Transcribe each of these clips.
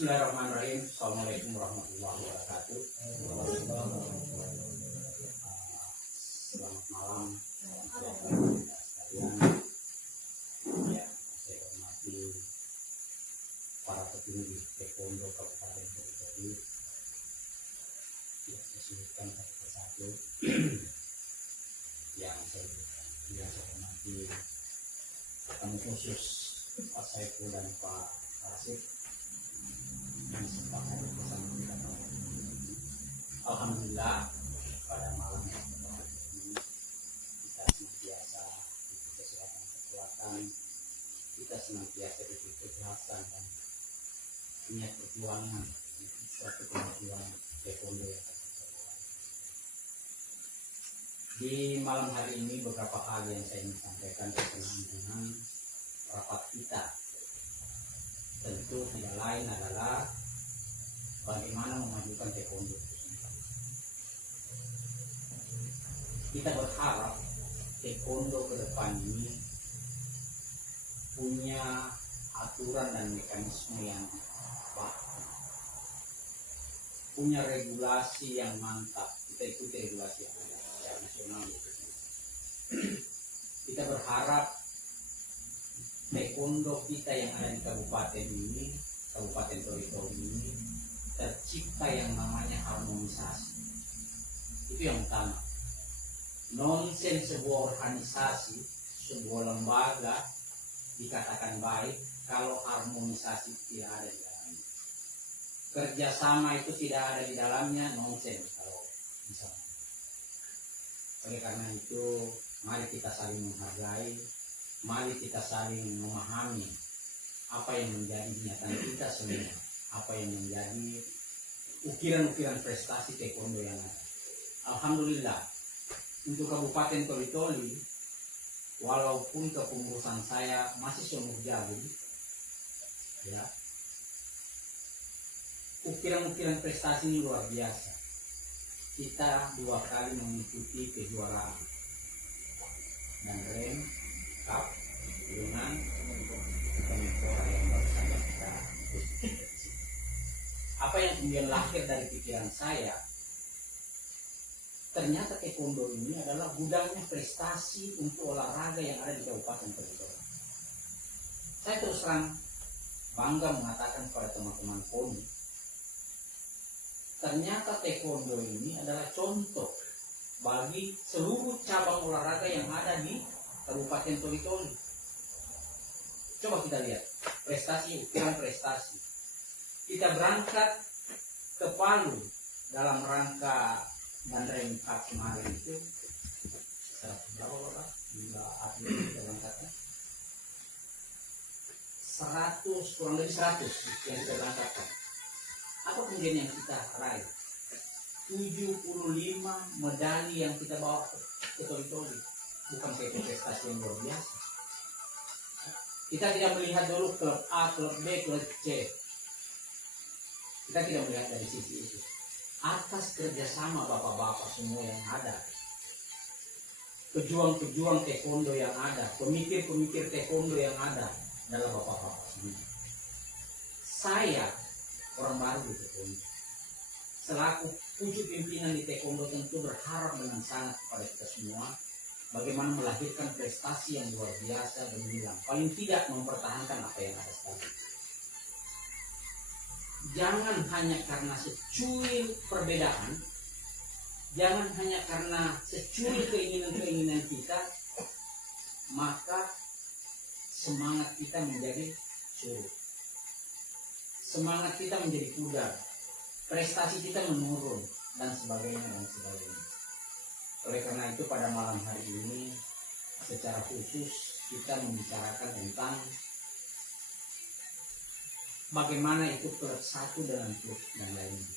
Bismillahirrahmanirrahim. Assalamualaikum warahmatullahi wabarakatuh. Selamat malam sekalian. Ya, saya hormati para petinggi Taekwondo Kabupaten Purworejo. Ya, saya sebutkan satu persatu. Yang saya hormati tamu khusus Pak Saiful dan Pak Rasid. Alhamdulillah pada malam ini kita senantiasa diberi kesehatan kekuatan, kita senantiasa diberi keikhlasan dan niat perjuangan suatu kemajuan Taekwondo yang akan kita bawa. Di malam hari ini beberapa hal yang saya ingin sampaikan berkenaan dengan rapat kita. Tentu tidak lain adalah bagaimana memajukan Taekwondo. Kita berharap Taekwondo ke depan ini punya aturan dan mekanisme yang baik, punya regulasi yang mantap. Kita ikuti regulasi yang ada secara nasional. Kita berharap Taekwondo kita yang ada di kabupaten ini, Kabupaten Purworejo ini, tercipta yang namanya harmonisasi. Itu yang utama. Nonsen sebuah organisasi, sebuah lembaga dikatakan baik kalau harmonisasi tidak ada di dalamnya. Kerjasama itu tidak ada di dalamnya, nonsen kalau misalnya. Oleh karena itu, mari kita saling menghargai, mari kita saling memahami apa yang menjadi niatan kita semua, apa yang menjadi ukiran-ukiran prestasi Taekwondo yang ada. Alhamdulillah, untuk Kabupaten Toli-Toli, walaupun kepengurusan saya masih seumur jagung, ya, ukiran-ukiran prestasi ini luar biasa. Kita 2 kali mengikuti kejuaraan dan rem, cup, dengan kemenpora yang baru saja kita ikuti. Apa yang kemudian lahir dari pikiran saya, ternyata Taekwondo ini adalah gudangnya prestasi untuk olahraga yang ada di Kabupaten Purworejo. Saya terus terang bangga mengatakan kepada teman-teman PONI, ternyata Taekwondo ini adalah contoh bagi seluruh cabang olahraga yang ada di Kabupaten Toli-Toli. Coba kita lihat prestasi, ukiran prestasi. Kita berangkat ke Palu dalam rangka Mandrem Cup kemarin itu berapa Bapak? Jumlah atlet kita berangkatnya 100, kurang lebih 100 yang kita berangkatkan. Apa kemudian yang kita raih? 75 medali yang kita bawa ke Toli-Toli. Bukan kayak prestasi yang luar biasa. Kita tidak melihat dulu klub A, klub B, klub C. Kita tidak melihat dari sisi itu. Atas kerjasama bapak-bapak semua yang ada, pejuang-pejuang Taekwondo yang ada, pemikir-pemikir Taekwondo yang ada, adalah bapak-bapak semua. Saya orang baru di Taekwondo, selaku pucuk pimpinan di Taekwondo tentu berharap dengan sangat kepada kita semua bagaimana melahirkan prestasi yang luar biasa gemilang, paling tidak mempertahankan apa yang ada sekarang. Jangan hanya karena secuil perbedaan, jangan hanya karena secuil keinginan-keinginan kita, maka semangat kita menjadi surut, semangat kita menjadi pudar, prestasi kita menurun, dan sebagainya dan sebagainya. Oleh karena itu pada malam hari ini secara khusus kita membicarakan tentang bagaimana itu klub satu dengan klub yang lainnya.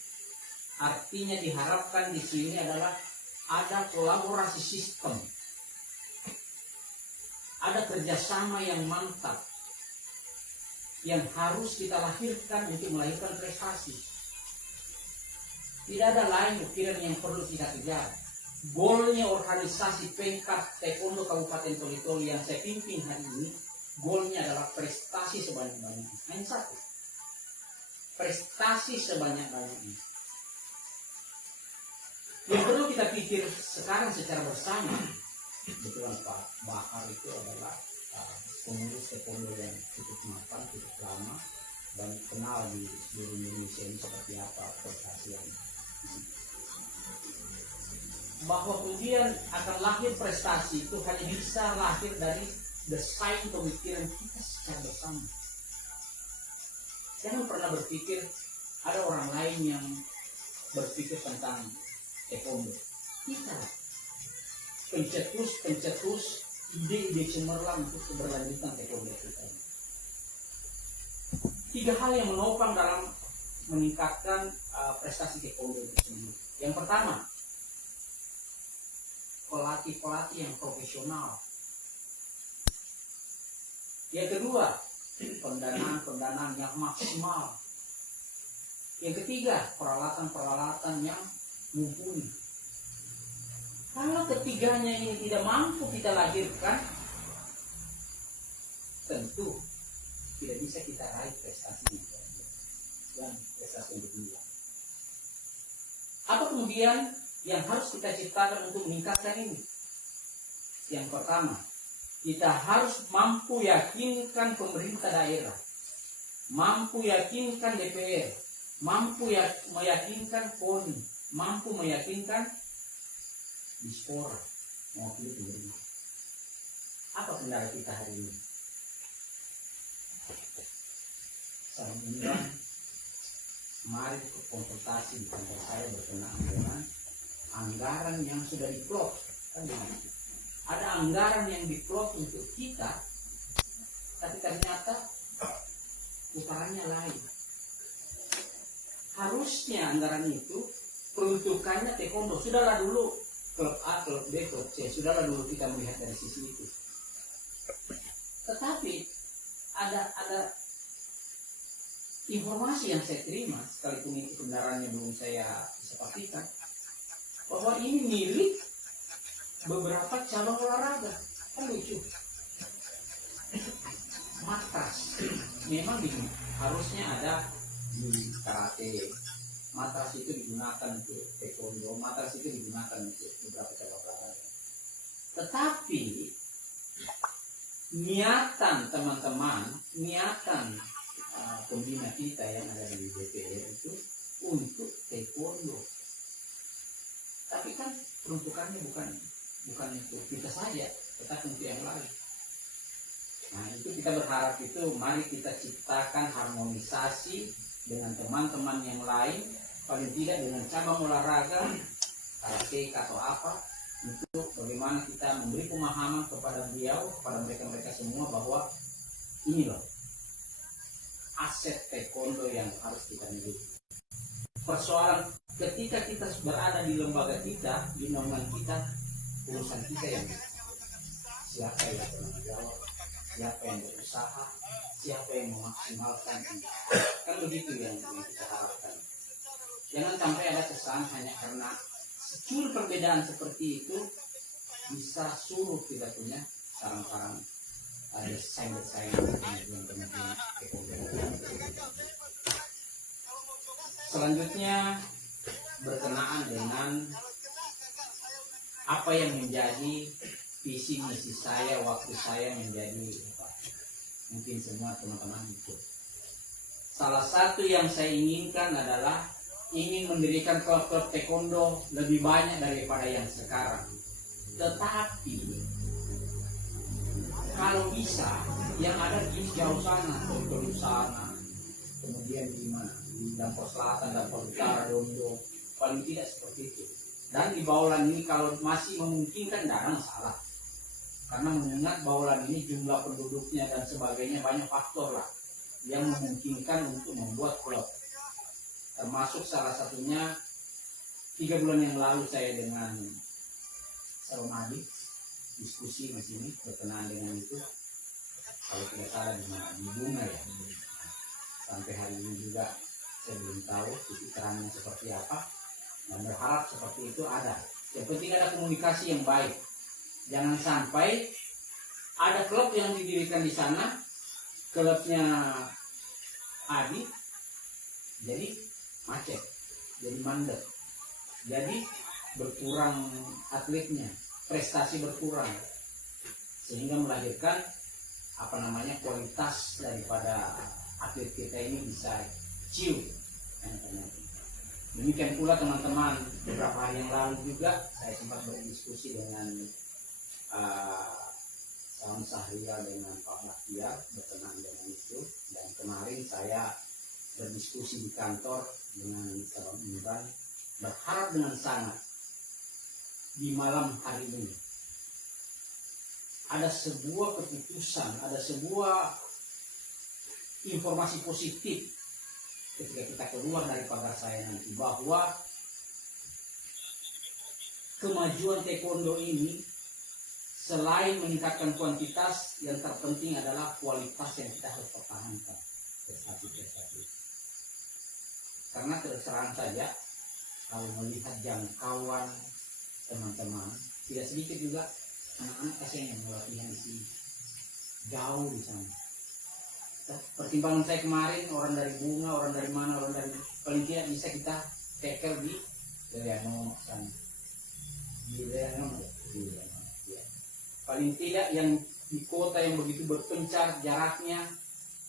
Artinya diharapkan di sini adalah ada kolaborasi sistem, ada kerjasama yang mantap yang harus kita lahirkan untuk melahirkan prestasi. Tidak ada lain ukiran yang perlu kita kejar. Golnya organisasi Pengkap Taekwondo Kabupaten Toli-Toli yang saya pimpin hari ini, golnya adalah prestasi sebanyak-banyaknya. Hanya satu, prestasi sebanyak-banyaknya. Yang perlu kita pikir sekarang secara bersama, betulan Pak Bahar itu adalah pengurus taekwondo yang cukup mapan, cukup lama, dan kenal di seluruh Indonesia ini seperti apa prestasi yang bahwa kemudian akan lahir prestasi itu hanya bisa lahir dari desain pemikiran kita secara bersama. Jangan pernah berpikir ada orang lain yang berpikir tentang taekwondo. Kita pencetus ide-ide cemerlang untuk keberlanjutan taekwondo kita. 3 hal yang menopang dalam meningkatkan prestasi taekwondo itu sendiri. Yang pertama, pelatih-pelatih yang profesional. Yang kedua, pendanaan yang maksimal. Yang ketiga, peralatan-peralatan yang mumpuni. Kalau ketiganya ini tidak mampu kita lahirkan, tentu tidak bisa kita raih prestasi dan prestasi yang kedua. Apa kemudian yang harus kita ciptakan untuk meningkatkan ini? Yang pertama, kita harus mampu yakinkan pemerintah daerah, mampu yakinkan DPR, mampu meyakinkan PONI, mampu meyakinkan Dispora, mewakili pemerintah. Apa kendala kita hari ini? Saya undang, mari konsultasi di kantor saya berkenaan dengan anggaran yang sudah diplot. Ada anggaran yang diplot untuk kita, tapi ternyata putarannya lain. Harusnya anggaran itu peruntukannya taekwondo. Sudahlah dulu klub A, klub B, klub C. Sudahlah dulu kita melihat dari sisi itu. Tetapi ada informasi yang saya terima, sekalipun itu kendaraannya belum saya bisa pastikan, bahwa ini milik beberapa cabang olahraga. Kan lucu. Matras memang harusnya ada di karate. Matras itu digunakan untuk taekwondo, matras itu digunakan untuk beberapa cabang olahraga. Tetapi niatan teman-teman, niatan pembina kita yang ada di DPR itu untuk taekwondo. Tapi kan peruntukannya bukan untuk kita saja, tetapi untuk yang lain. Nah, itu kita berharap itu mari kita ciptakan harmonisasi dengan teman-teman yang lain, paling tidak dengan cabang olahraga, karate atau apa, untuk bagaimana kita memberi pemahaman kepada beliau, kepada mereka-mereka semua bahwa ini loh aset taekwondo yang harus kita miliki. Persoalan ketika kita berada di lembaga kita, di naungan kita, urusan kita yang siapa yang bertanggung jawab, siapa yang berusaha, siapa yang memaksimalkan ini. Kan begitu yang kita harapkan. Jangan sampai ada kesan hanya karena secur perbedaan seperti itu bisa suruh kita punya sarang-sarang desain-desain kemudian selanjutnya berkenaan dengan apa yang menjadi visi misi saya waktu saya menjadi mungkin semua teman-teman itu. Salah satu yang saya inginkan adalah ingin mendirikan klub-klub taekwondo lebih banyak daripada yang sekarang. Tetapi kalau bisa yang ada di jauh sana, contoh di sana, kemudian di mana, di Dampor Selatan, Dampor Utara, Dondo, paling tidak seperti itu. Dan di Baulan ini kalau masih memungkinkan tidak ada masalah. Karena mengingat Baulan ini jumlah penduduknya dan sebagainya banyak faktor lah yang memungkinkan untuk membuat klub. Termasuk salah satunya 3 bulan yang lalu saya dengan Salam Adi diskusi di sini berkenaan dengan itu. Kalau tidak salah di mana, di Bunga ya. Sampai hari ini juga saya belum tahu titik terangnya seperti apa. Dan berharap seperti itu ada. Yang penting ada komunikasi yang baik. Jangan sampai ada klub yang didirikan di sana, klubnya Adi, jadi macet, jadi mandek, jadi berkurang atletnya, prestasi berkurang, sehingga melahirkan kualitas daripada atlet kita ini bisa ciut. Demikian pula teman-teman, beberapa hari yang lalu juga saya sempat berdiskusi dengan Salam Sahria dengan Pak Baktiar berkenaan dengan itu, dan kemarin saya berdiskusi di kantor dengan Salam Imran, berharap dengan sangat di malam hari ini ada sebuah keputusan, ada sebuah informasi positif ketika kita keluar dari pagar saya nanti, bahwa kemajuan taekwondo ini selain meningkatkan kuantitas, yang terpenting adalah kualitas yang kita harus pertahankan. Prestasi. Karena terus terang saja, kalau melihat jangkauan teman-teman, tidak sedikit juga anak-anak ASEAN yang latihan di sini, jauh di sana. Pertimbangan saya kemarin, orang dari Bunga, orang dari mana, orang dari, paling tidak bisa kita tackle di Liliano sana, di Liliano, ya. Paling tidak yang di kota yang begitu berpencar jaraknya,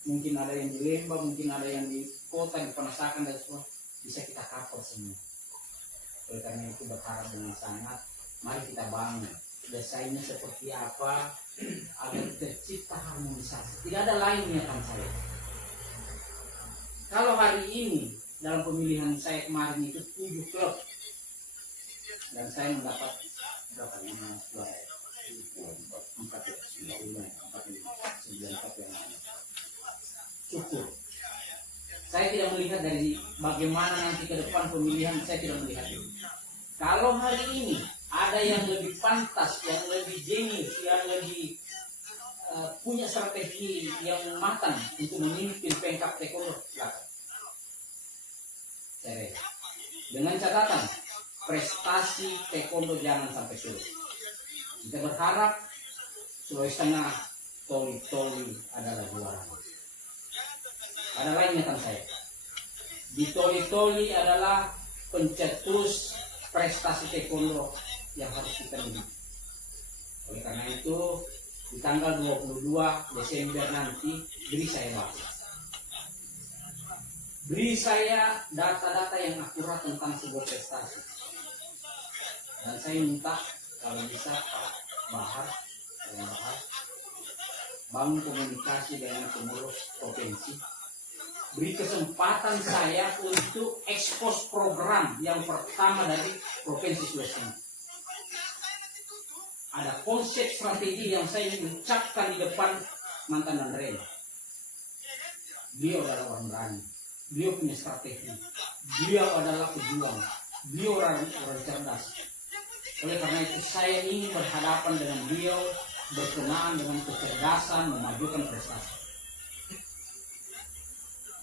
mungkin ada yang di Lembang, mungkin ada yang di kota di Panasakan dan semua, bisa kita cover semua. Oleh karena itu berharap dengan sangat, mari kita bangun desainnya seperti apa agar tercipta harmonisasi. Tidak ada lain niatan saya. Kalau hari ini dalam pemilihan saya kemarin itu 7 klub, dan saya mendapat berapa suara? 4 ya, 94 yang cukup. Saya tidak melihat dari bagaimana nanti ke depan pemilihan, saya tidak melihat itu. Kalau hari ini ada yang lebih pantas, yang lebih jenius, yang lebih punya strategi yang matang untuk memimpin pengkap taekwondo, silakan. Dengan catatan prestasi taekwondo jangan sampai turun. Kita berharap Sulawesi Tengah Toli-Toli adalah juara. Ada lain niatan saya. Di Toli-Toli adalah pencetus prestasi taekwondo yang harus kita miliki. Oleh karena itu, di tanggal 22 Desember nanti, beri saya waktu. Beri saya data-data yang akurat tentang sebuah prestasi. Dan saya minta kalau bisa Pak Bahar, bangun komunikasi dengan pengurus provinsi. Beri kesempatan saya untuk ekspos program yang pertama dari Provinsi Sulawesi Tengah. Ada konsep strategi yang saya ingin ucapkan di depan mantan dan Ren. Beliau adalah orang berani. Beliau punya strategi. Beliau adalah pejuang. Beliau orang cerdas. Oleh karena itu saya ingin berhadapan dengan beliau, berkenaan dengan kecerdasan memajukan prestasi.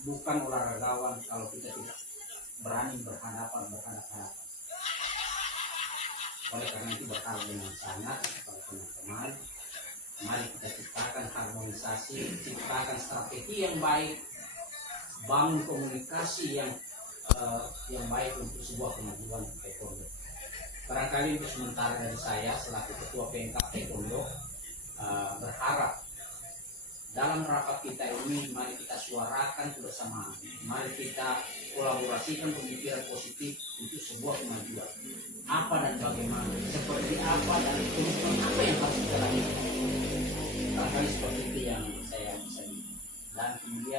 Bukan olahragawan kalau kita tidak berani berhadapan. Oleh karena itu berharap dengan sangat kepada teman-teman, mari kita ciptakan harmonisasi, ciptakan strategi yang baik, bangun komunikasi yang baik untuk sebuah kemajuan taekwondo. Barangkali untuk sementara dari saya selaku Ketua Pengkap Taekwondo berharap dalam rapat kita ini mari kita suarakan kebersamaan, mari kita kolaborasikan pemikiran positif untuk sebuah kemajuan. Apa dan bagaimana, seperti apa dan komitmen apa yang harus kita lakukan.